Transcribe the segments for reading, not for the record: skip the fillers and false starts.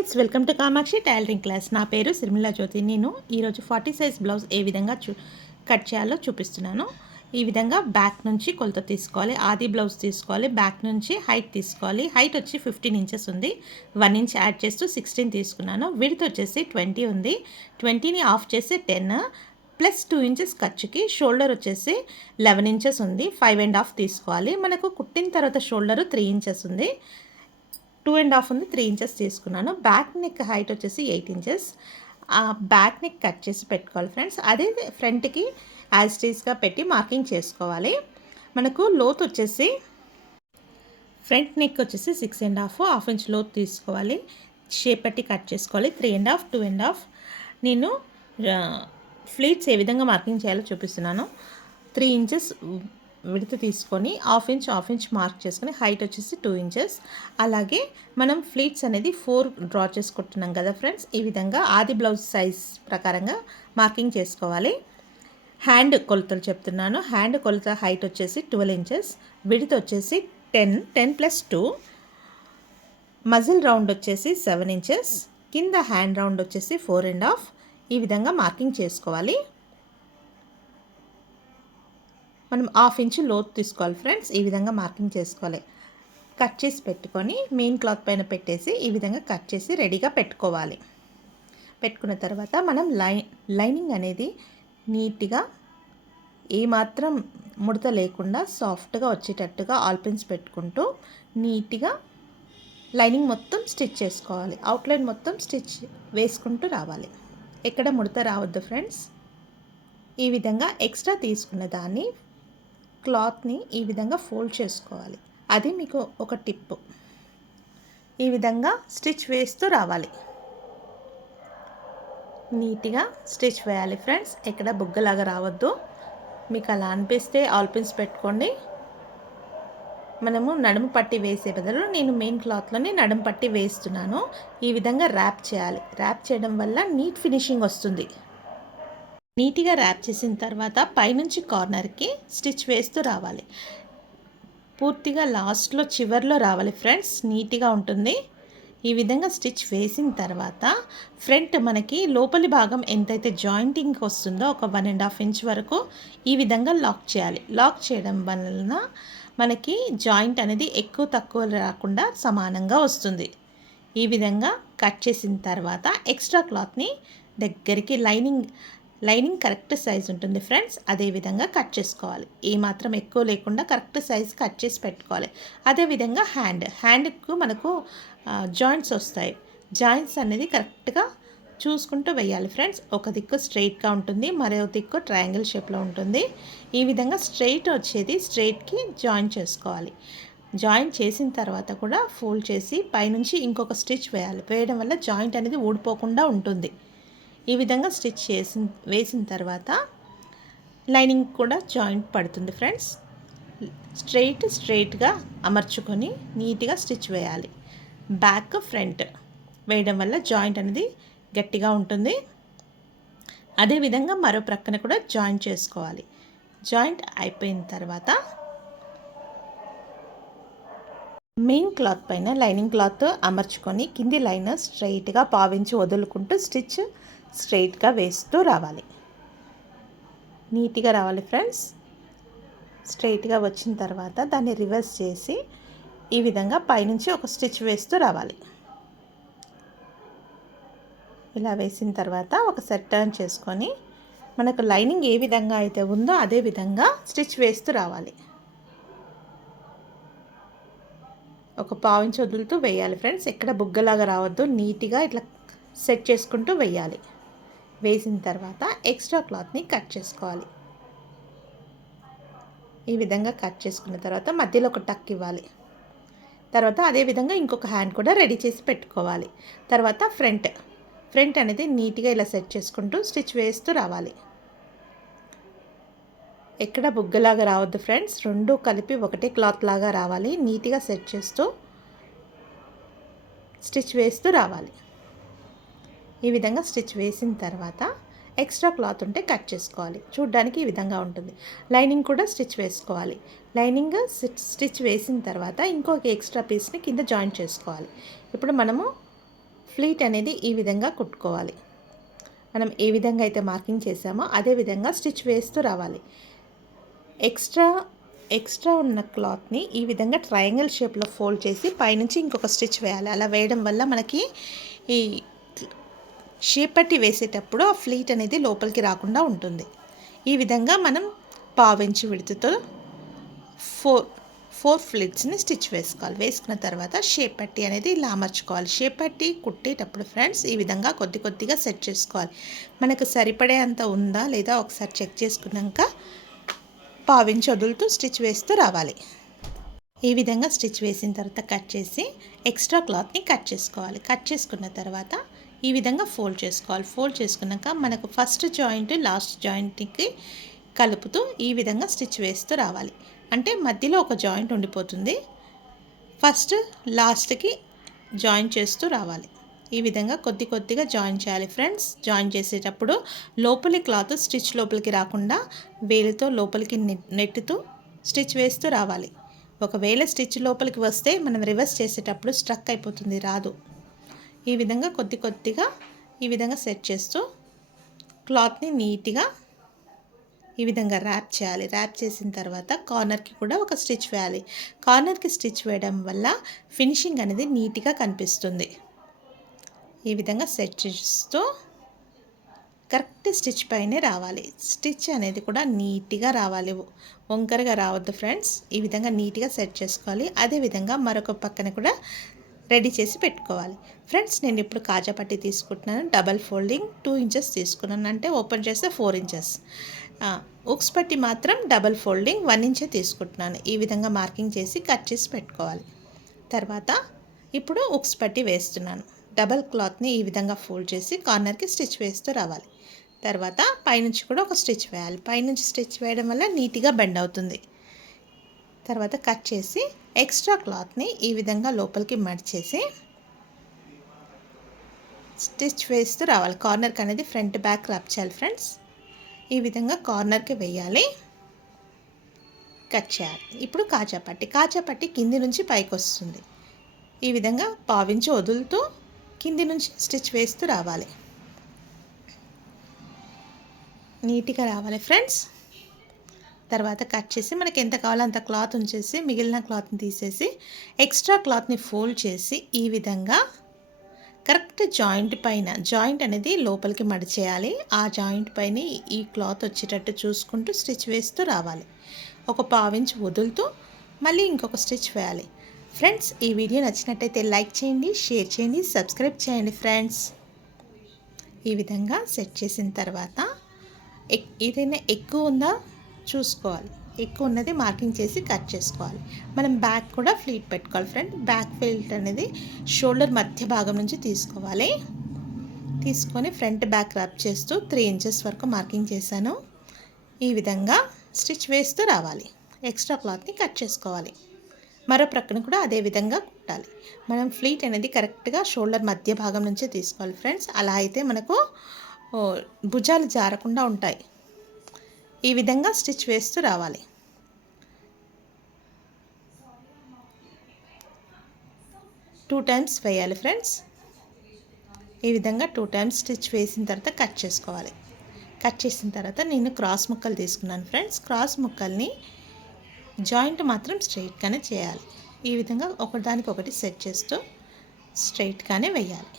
Friends, welcome to Kamakshi tailoring class. నా పేరు సిరిమిలా జ్యోతి. నేను ఈరోజు 40 సైజ్ బ్లౌజ్ ఏ విధంగా కట్ చేయాలో చూపిస్తున్నాను. ఈ విధంగా బ్యాక్ నుంచి కొలత తీసుకోవాలి. ఆది బ్లౌజ్ తీసుకోవాలి. బ్యాక్ నుంచి హైట్ తీసుకోవాలి. హైట్ వచ్చి 15 ఇంచెస్ ఉంది. 1 ఇంచ్ యాడ్ చేస్తూ 16 తీసుకున్నాను. విడ్త్ వచ్చేసి 20 ఉంది. 20ని ఆఫ్ చేసి 10 ప్లస్ 2 ఇంచెస్ ఖర్చుకి. షోల్డర్ వచ్చేసి 11 ఇంచెస్ ఉంది. 5.5 తీసుకోవాలి. మనకు కుట్టిన తర్వాత షోల్డర్ 3 ఇంచెస్ ఉంది. 2.5 ఉంది. 3 ఇంచెస్ తీసుకున్నాను. బ్యాక్ నెక్ హైట్ వచ్చేసి 8 ఇంచెస్. బ్యాక్ నెక్ కట్ చేసి పెట్టుకోవాలి ఫ్రెండ్స్. అదే ఫ్రంట్కి యాజ్ టీస్గా పెట్టి మార్కింగ్ చేసుకోవాలి. మనకు లోత్ వచ్చేసి ఫ్రంట్ నెక్ వచ్చేసి 6.5 హాఫ్ ఇంచ్ లోత్ తీసుకోవాలి. షేప్ పెట్టి కట్ చేసుకోవాలి. 3.5 2.5. నేను ఫ్లీట్స్ ఏ విధంగా మార్కింగ్ చేయాలో చూపిస్తున్నాను. 3 ఇంచెస్ విడత తీసుకొని హాఫ్ ఇంచ్ మార్క్ చేసుకొని హైట్ వచ్చేసి 2 ఇంచెస్. అలాగే మనం ఫ్లీట్స్ అనేది 4 డ్రా చేసుకుంటున్నాం కదా ఫ్రెండ్స్. ఈ విధంగా ఆది బ్లౌజ్ సైజ్ ప్రకారంగా మార్కింగ్ చేసుకోవాలి. హ్యాండ్ కొలతలు చెప్తున్నాను. హ్యాండ్ కొలత హైట్ వచ్చేసి 12 ఇంచెస్. విడత వచ్చేసి 10 ప్లస్ 2. మజిల్ రౌండ్ వచ్చేసి 7 ఇంచెస్. కింద హ్యాండ్ రౌండ్ వచ్చేసి 4.5. ఈ విధంగా మార్కింగ్ చేసుకోవాలి. మనం హాఫ్ ఇంచ్ లోతు తీసుకోవాలి ఫ్రెండ్స్. ఈ విధంగా మార్కింగ్ చేసుకోవాలి. కట్ చేసి పెట్టుకొని మెయిన్ క్లాత్ పైన పెట్టేసి ఈ విధంగా కట్ చేసి రెడీగా పెట్టుకోవాలి. పెట్టుకున్న తర్వాత మనం లైనింగ్ అనేది నీట్గా ఏమాత్రం ముడత లేకుండా సాఫ్ట్గా వచ్చేటట్టుగా ఆల్పిన్స్ పెట్టుకుంటూ నీట్గా లైనింగ్ మొత్తం స్టిచ్ చేసుకోవాలి. అవుట్లైన్ మొత్తం స్టిచ్ వేసుకుంటూ రావాలి. ఎక్కడ ముడత రావద్దు ఫ్రెండ్స్. ఈ విధంగా ఎక్స్ట్రా తీసుకున్న దాన్ని క్లాత్ని ఈ విధంగా ఫోల్డ్ చేసుకోవాలి. అది మీకు ఒక టిప్. ఈ విధంగా స్టిచ్ వేస్తూ రావాలి. నీట్గా స్టిచ్ వేయాలి ఫ్రెండ్స్. ఎక్కడ బుగ్గలాగా రావద్దు. మీకు అలా అనిపిస్తే ఆల్పిన్స్ పెట్టుకోండి. మనము నడుము పట్టి వేసే బదులు నేను మెయిన్ క్లాత్లోనే నడుము పట్టి వేస్తున్నాను. ఈ విధంగా ర్యాప్ చేయాలి. ర్యాప్ చేయడం వల్ల నీట్ ఫినిషింగ్ వస్తుంది. నీట్గా ర్యాప్ చేసిన తర్వాత పైనుంచి కార్నర్కి స్టిచ్ వేస్తూ రావాలి. పూర్తిగా లాస్ట్లో చివర్లో రావాలి ఫ్రెండ్స్. నీట్గా ఉంటుంది. ఈ విధంగా స్టిచ్ వేసిన తర్వాత ఫ్రంట్ మనకి లోపలి భాగం ఎంతైతే జాయింటింగ్ వస్తుందో ఒక 1.5 ఇంచ్ వరకు ఈ విధంగా లాక్ చేయాలి. లాక్ చేయడం వలన మనకి జాయింట్ అనేది ఎక్కువ తక్కువ రాకుండా సమానంగా వస్తుంది. ఈ విధంగా కట్ చేసిన తర్వాత ఎక్స్ట్రా క్లాత్ని దగ్గరికి లైనింగ్ కరెక్ట్ సైజ్ ఉంటుంది ఫ్రెండ్స్. అదేవిధంగా కట్ చేసుకోవాలి. ఏమాత్రం ఎక్కువ లేకుండా కరెక్ట్ సైజ్ కట్ చేసి పెట్టుకోవాలి. అదేవిధంగా హ్యాండ్కు మనకు జాయింట్స్ వస్తాయి. జాయింట్స్ అనేది కరెక్ట్గా చూసుకుంటూ వేయాలి ఫ్రెండ్స్. ఒక దిక్కు స్ట్రైట్గా ఉంటుంది, మరో దిక్కు ట్రయాంగిల్ షేప్లో ఉంటుంది. ఈ విధంగా స్ట్రైట్కి జాయిన్ చేసుకోవాలి. జాయిన్ చేసిన తర్వాత కూడా ఫోల్డ్ చేసి పైనుంచి ఇంకొక స్టిచ్ వేయాలి. వేయడం వల్ల జాయింట్ అనేది ఊడిపోకుండా ఉంటుంది. ఈ విధంగా స్టిచ్ వేసిన తర్వాత లైనింగ్ కూడా జాయింట్ పడుతుంది ఫ్రెండ్స్. స్ట్రైట్గా అమర్చుకొని నీట్గా స్టిచ్ వేయాలి. బ్యాక్ ఫ్రంట్ వేయడం వల్ల జాయింట్ అనేది గట్టిగా ఉంటుంది. అదేవిధంగా మరో ప్రక్కన కూడా జాయింట్ చేసుకోవాలి. జాయింట్ అయిపోయిన తర్వాత మెయిన్ క్లాత్ పైన లైనింగ్ క్లాత్ అమర్చుకొని కింది లైన్ స్ట్రైట్గా పావించి వదులుకుంటూ స్టిచ్ స్ట్రైట్గా వేస్తూ రావాలి. నీట్గా రావాలి ఫ్రెండ్స్. స్ట్రైట్గా వచ్చిన తర్వాత దాన్ని రివర్స్ చేసి ఈ విధంగా పైనుంచి ఒక స్టిచ్ వేస్తూ రావాలి. ఇలా వేసిన తర్వాత ఒకసారి టర్న్ చేసుకొని మనకు లైనింగ్ ఏ విధంగా అయితే ఉందో అదే విధంగా స్టిచ్ వేస్తూ రావాలి. ఒక పావించి వదులుతూ వేయాలి ఫ్రెండ్స్. ఎక్కడ బుగ్గలాగా రావద్దు. నీట్గా ఇట్లా సెట్ చేసుకుంటూ వేయాలి. వేసిన తర్వాత ఎక్స్ట్రా క్లాత్ని కట్ చేసుకోవాలి. ఈ విధంగా కట్ చేసుకున్న తర్వాత మధ్యలో ఒక టక్ ఇవ్వాలి. తర్వాత అదేవిధంగా ఇంకొక హ్యాండ్ కూడా రెడీ చేసి పెట్టుకోవాలి. తర్వాత ఫ్రంట్ అనేది నీట్గా ఇలా సెట్ చేసుకుంటూ స్టిచ్ వేస్తూ రావాలి. ఎక్కడ బుగ్గలాగా రావద్దు ఫ్రెండ్స్. రెండు కలిపి ఒకటే క్లాత్ లాగా రావాలి. నీట్గా సెట్ చేస్తూ స్టిచ్ వేస్తూ రావాలి. ఈ విధంగా స్టిచ్ వేసిన తర్వాత ఎక్స్ట్రా క్లాత్ ఉంటే కట్ చేసుకోవాలి. చూడ్డానికి ఈ విధంగా ఉంటుంది. లైనింగ్ కూడా స్టిచ్ వేసుకోవాలి. లైనింగ్ స్టిచ్ వేసిన తర్వాత ఇంకొక ఎక్స్ట్రా పీస్ని కింద జాయిన్ చేసుకోవాలి. ఇప్పుడు మనము ఫ్లీట్ అనేది ఈ విధంగా కుట్టుకోవాలి. మనం ఏ విధంగా అయితే మార్కింగ్ చేసామో అదే విధంగా స్టిచ్ వేస్తూ రావాలి. ఎక్స్ట్రా ఉన్న క్లాత్ని ఈ విధంగా ట్రయాంగిల్ షేప్లో ఫోల్డ్ చేసి పైనుంచి ఇంకొక స్టిచ్ వేయాలి. అలా వేయడం వల్ల మనకి ఈ షేప్ పట్టి వేసేటప్పుడు ఆ ఫ్లీట్ అనేది లోపలికి రాకుండా ఉంటుంది. ఈ విధంగా మనం పావించి విడుతుతో ఫోర్ ఫ్లిట్స్ని స్టిచ్ వేసుకోవాలి. వేసుకున్న తర్వాత షేప్ పట్టి అనేది ఇలా అమర్చుకోవాలి. షేప్ పట్టి కుట్టేటప్పుడు ఫ్రెండ్స్ ఈ విధంగా కొద్దిగా సెట్ చేసుకోవాలి. మనకు సరిపడే అంత ఉందా లేదా ఒకసారి చెక్ చేసుకున్నాక పావించి వదులుతూ స్టిచ్ వేస్తూ రావాలి. ఈ విధంగా స్టిచ్ వేసిన తర్వాత కట్ చేసి ఎక్స్ట్రా క్లాత్ని కట్ చేసుకోవాలి. కట్ చేసుకున్న తర్వాత ఈ విధంగా ఫోల్డ్ చేసుకోవాలి. ఫోల్డ్ చేసుకున్నాక మనకు ఫస్ట్ జాయింట్ లాస్ట్ జాయింట్కి కలుపుతూ ఈ విధంగా స్టిచ్ వేస్తూ రావాలి. అంటే మధ్యలో ఒక జాయింట్ ఉండిపోతుంది. ఫస్ట్ లాస్ట్కి జాయిన్ చేస్తూ రావాలి. ఈ విధంగా కొద్దిగా జాయిన్ చేయాలి ఫ్రెండ్స్. జాయిన్ చేసేటప్పుడు లోపలి క్లాత్ స్టిచ్ లోపలికి రాకుండా వేలుతో లోపలికి నెట్టుతూ స్టిచ్ వేస్తూ రావాలి. ఒకవేళ స్టిచ్ లోపలికి వస్తే మనం రివర్స్ చేసేటప్పుడు స్ట్రక్ అయిపోతుంది, రాదు. ఈ విధంగా కొద్దిగా ఈ విధంగా సెట్ చేస్తూ క్లాత్ని నీట్గా ఈ విధంగా ర్యాప్ చేయాలి. ర్యాప్ చేసిన తర్వాత కార్నర్కి కూడా ఒక స్టిచ్ వేయాలి. కార్నర్కి స్టిచ్ వేయడం వల్ల ఫినిషింగ్ అనేది నీట్గా కనిపిస్తుంది. ఈ విధంగా సెట్ చేస్తూ కరెక్ట్ స్టిచ్ పైనే రావాలి. స్టిచ్ అనేది కూడా నీట్గా రావాలి, వంకరగా రావద్దు ఫ్రెండ్స్. ఈ విధంగా నీట్గా సెట్ చేసుకోవాలి. అదేవిధంగా మరొక పక్కన కూడా రెడీ చేసి పెట్టుకోవాలి. ఫ్రెండ్స్ నేను ఇప్పుడు కాజా పట్టి తీసుకుంటున్నాను. డబల్ ఫోల్డింగ్ 2 ఇంచెస్ తీసుకున్నాను, అంటే ఓపెన్ చేస్తే 4 ఇంచెస్. ఉక్స్ పట్టి మాత్రం డబల్ ఫోల్డింగ్ 1 ఇంచే తీసుకుంటున్నాను. ఈ విధంగా మార్కింగ్ చేసి కట్ చేసి పెట్టుకోవాలి. తర్వాత ఇప్పుడు ఉక్స్ పట్టి వేస్తున్నాను. డబల్ క్లాత్ని ఈ విధంగా ఫోల్డ్ చేసి కార్నర్కి స్టిచ్ వేస్తూ రావాలి. తర్వాత పైనుంచి కూడా ఒక స్టిచ్ వేయాలి. పైనుంచి స్టిచ్ వేయడం వల్ల నీట్గా బెండ్ అవుతుంది. తర్వాత కట్ చేసి ఎక్స్ట్రా క్లాత్ని ఈ విధంగా లోపలికి మడిచేసి స్టిచ్ వేస్తూ రావాలి. కార్నర్కి అనేది ఫ్రంట్ బ్యాక్ రబ్ చేయాలి ఫ్రెండ్స్. ఈ విధంగా కార్నర్కి వేయాలి, కట్ చేయాలి. ఇప్పుడు కాజా పట్టి కింది నుంచి పైకి వస్తుంది. ఈ విధంగా పావించి వదులుతూ కింది నుంచి స్టిచ్ వేస్తూ రావాలి. నీట్గా రావాలి ఫ్రెండ్స్. తర్వాత కట్ చేసి మనకి ఎంత కావాలో అంత క్లాత్ ఉంచేసి మిగిలిన క్లాత్ని తీసేసి ఎక్స్ట్రా క్లాత్ని ఫోల్డ్ చేసి ఈ విధంగా కరెక్ట్ జాయింట్ పైన, జాయింట్ అనేది లోపలికి మడిచేయాలి. ఆ జాయింట్ పైన ఈ క్లాత్ వచ్చేటట్టు చూసుకుంటూ స్టిచ్ వేస్తూ రావాలి. ఒక పావించి వదులుతూ మళ్ళీ ఇంకొక స్టిచ్ వేయాలి. ఫ్రెండ్స్ ఈ వీడియో నచ్చినట్టయితే లైక్ చేయండి, షేర్ చేయండి, సబ్స్క్రైబ్ చేయండి ఫ్రెండ్స్. ఈ విధంగా సెట్ చేసిన తర్వాత ఏదైనా ఎక్కువ ఉందా చూసుకోవాలి. ఎక్కువ ఉన్నది మార్కింగ్ చేసి కట్ చేసుకోవాలి. మనం బ్యాక్ కూడా ఫ్లీట్ పెట్టుకోవాలి ఫ్రెండ్. బ్యాక్ ఫ్లీట్ అనేది షోల్డర్ మధ్య భాగం నుంచి తీసుకోవాలి. తీసుకొని ఫ్రంట్ బ్యాక్ రబ్ చేస్తూ 3 ఇంచెస్ వరకు మార్కింగ్ చేశాను. ఈ విధంగా స్టిచ్ వేస్తూ రావాలి. ఎక్స్ట్రా క్లాత్ని కట్ చేసుకోవాలి. మరో ప్రక్కన కూడా అదే విధంగా కుట్టాలి. మనం ఫ్లీట్ అనేది కరెక్ట్గా షోల్డర్ మధ్య భాగం నుంచే తీసుకోవాలి ఫ్రెండ్స్. అలా అయితే మనకు భుజాలు జారకుండా ఉంటాయి. ఈ విధంగా స్టిచ్ వేస్తూ రావాలి. టూ టైమ్స్ వేయాలి ఫ్రెండ్స్. ఈ విధంగా 2 టైమ్స్ స్టిచ్ వేసిన తర్వాత కట్ చేసుకోవాలి. కట్ చేసిన తర్వాత నేను క్రాస్ ముక్కలు తీసుకున్నాను ఫ్రెండ్స్. క్రాస్ ముక్కల్ని జాయింట్ మాత్రం స్ట్రైట్గానే చేయాలి. ఈ విధంగా ఒకదానికొకటి సెట్ చేస్తూ స్ట్రైట్గానే వేయాలి.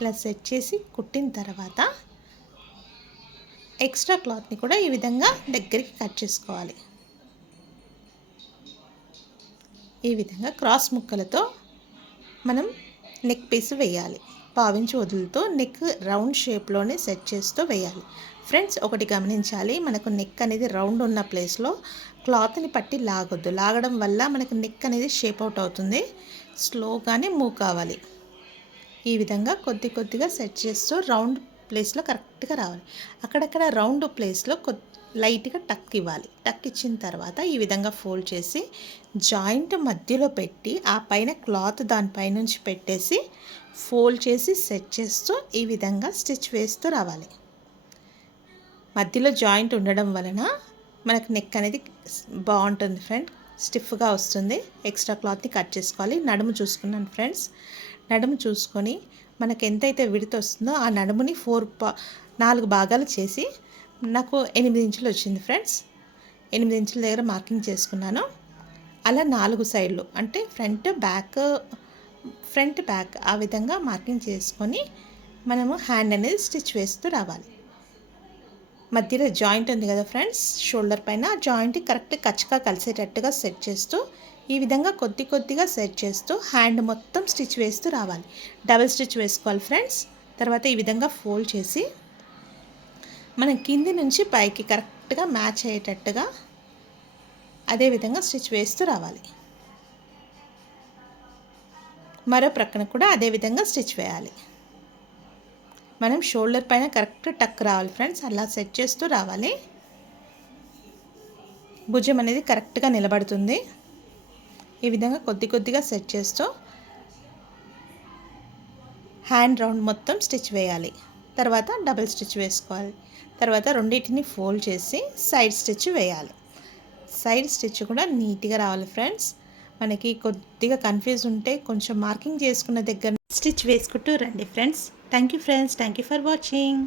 ఇలా సెట్ చేసి కుట్టిన తర్వాత ఎక్స్ట్రా క్లాత్ని కూడా ఈ విధంగా దగ్గరికి కట్ చేసుకోవాలి. ఈ విధంగా క్రాస్ ముక్కలతో మనం నెక్ పీస్ వేయాలి. పావించి వదులుతూ నెక్ రౌండ్ షేప్లోనే సెట్ చేస్తూ వేయాలి. ఫ్రెండ్స్ ఒకటి గమనించాలి, మనకు నెక్ అనేది రౌండ్ ఉన్న ప్లేస్లో క్లాత్ని పట్టి లాగొద్దు. లాగడం వల్ల మనకు నెక్ అనేది షేప్ అవుట్ అవుతుంది. స్లోగానే మూవ్ కావాలి. ఈ విధంగా కొద్దిగా సెట్ చేస్తూ రౌండ్ ప్లేస్లో కరెక్ట్గా రావాలి. అక్కడక్కడ రౌండ్ ప్లేస్లో లైట్గా టక్ ఇవ్వాలి. టక్ ఇచ్చిన తర్వాత ఈ విధంగా ఫోల్డ్ చేసి జాయింట్ మధ్యలో పెట్టి ఆ పైన క్లాత్ దానిపై నుంచి పెట్టేసి ఫోల్డ్ చేసి సెట్ చేస్తూ ఈ విధంగా స్టిచ్ వేస్తూ రావాలి. మధ్యలో జాయింట్ ఉండడం వలన మనకు నెక్ అనేది బాగుంటుంది ఫ్రెండ్, స్టిఫ్గా వస్తుంది. ఎక్స్ట్రా క్లాత్ని కట్ చేసుకోవాలి. నడుము చూసుకున్నాను ఫ్రెండ్స్. నడుము చూసుకొని మనకు ఎంతైతే విడత వస్తుందో ఆ నడుముని 4 భాగాలు చేసి నాకు 8 ఇంచులు వచ్చింది ఫ్రెండ్స్. 8 ఇంచుల దగ్గర మార్కింగ్ చేసుకున్నాను. అలా 4 సైడ్లు అంటే ఫ్రంట్ బ్యాక్ ఆ విధంగా మార్కింగ్ చేసుకొని మనము హ్యాండ్ అనేది స్టిచ్ వేస్తూ రావాలి. మధ్యలో జాయింట్ ఉంది కదా ఫ్రెండ్స్, షోల్డర్ పైన జాయింట్ కరెక్ట్ కచ్చగా కలిసేటట్టుగా సెట్ చేస్తూ ఈ విధంగా కొద్దిగా సెట్ చేస్తూ హ్యాండ్ మొత్తం స్టిచ్ వేస్తూ రావాలి. డబుల్ స్టిచ్ వేసుకోవాలి ఫ్రెండ్స్. తర్వాత ఈ విధంగా ఫోల్డ్ చేసి మనం కింది నుంచి పైకి కరెక్ట్గా మ్యాచ్ అయ్యేటట్టుగా అదే విధంగా స్టిచ్ వేస్తూ రావాలి. మరో ప్రక్కన కూడా అదే విధంగా స్టిచ్ వేయాలి. మనం షోల్డర్ పైన కరెక్ట్ టక్ రావాలి ఫ్రెండ్స్, అలా సెట్ చేస్తూ రావాలి. భుజం అనేది కరెక్ట్గా నిలబడుతుంది. ఈ విధంగా కొద్దిగా సెట్ చేస్తూ హ్యాండ్ రౌండ్ మొత్తం స్టిచ్ వేయాలి. తర్వాత డబుల్ స్టిచ్ వేసుకోవాలి. తర్వాత రెండింటిని ఫోల్డ్ చేసి సైడ్ స్టిచ్ వేయాలి. సైడ్ స్టిచ్ కూడా నీట్గా రావాలి ఫ్రెండ్స్. మనకి కొద్దిగా కన్ఫ్యూజ్ ఉంటే కొంచెం మార్కింగ్ చేసుకున్న దగ్గర స్టిచ్ వేసుకుంటూ రండి friends. Thank you friends, thank you for watching.